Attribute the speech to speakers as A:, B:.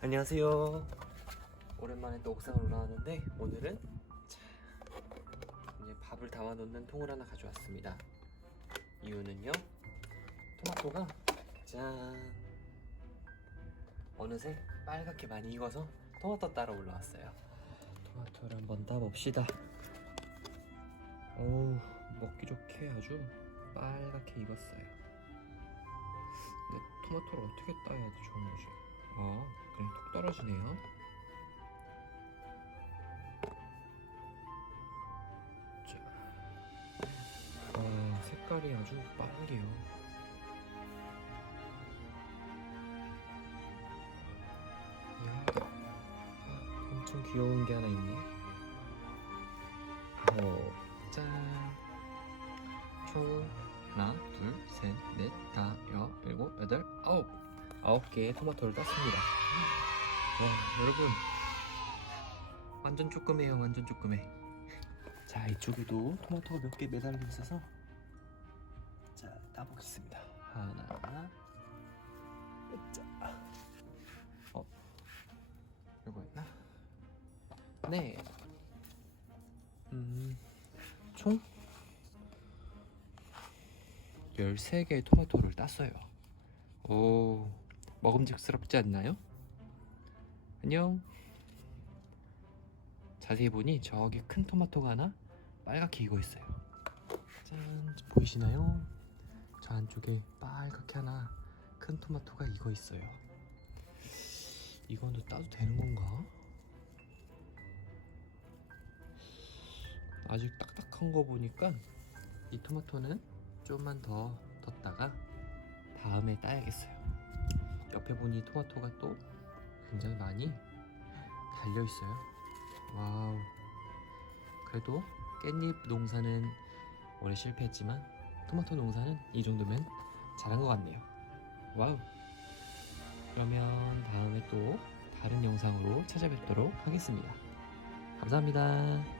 A: 안녕하세요. 오랜만에 또 옥상을 올라왔는데 오늘은 자, 이제 밥을 담아 놓는 통을 하나 가져왔습니다. 이유는요. 토마토가 짠 어느새 빨갛게 많이 익어서 토마토 따라 올라왔어요. 토마토를 한번 따봅시다. 오 먹기 좋게 아주 빨갛게 익었어요. 토마토를 어떻게 따야 좋은 거지? 아 그냥 톡 떨어지네요. 자, 와 색깔이 아주 빨개요. 야, 아, 엄청 귀여운 게 하나 있네. 오, 짠. 총 하나, 둘, 셋, 넷, 다, 여, 일곱, 여덟, 아홉. 아홉 개의 토마토를 땄습니다. 와, 여러분. 완전 조그매요, 완전 조그매. 자, 이쪽에도 토마토가 몇 개 매달려 있어서 자, 따보겠습니다. 하나, 자, 어, 이거였나? 네. 음, 총 13개의 토마토를 땄어요. 오, 먹음직스럽지 않나요? 안녕. 자세히 보니 저기 큰 토마토가 하나 빨갛게 익어 있어요. 짠, 보이시나요? 저 안쪽에 빨갛게 하나 큰 토마토가 익어 있어요. 이거는 따도 되는 건가? 아직 딱딱한 거 보니까 이 토마토는 좀만 더 뒀다가 다음에 따야겠어요. 옆에 보니 토마토가 또 굉장히 많이 달려 있어요. 와우. 그래도 깻잎 농사는 올해 실패했지만 토마토 농사는 이 정도면 잘한 것 같네요. 와우. 그러면 다음에 또 다른 영상으로 찾아뵙도록 하겠습니다. 감사합니다.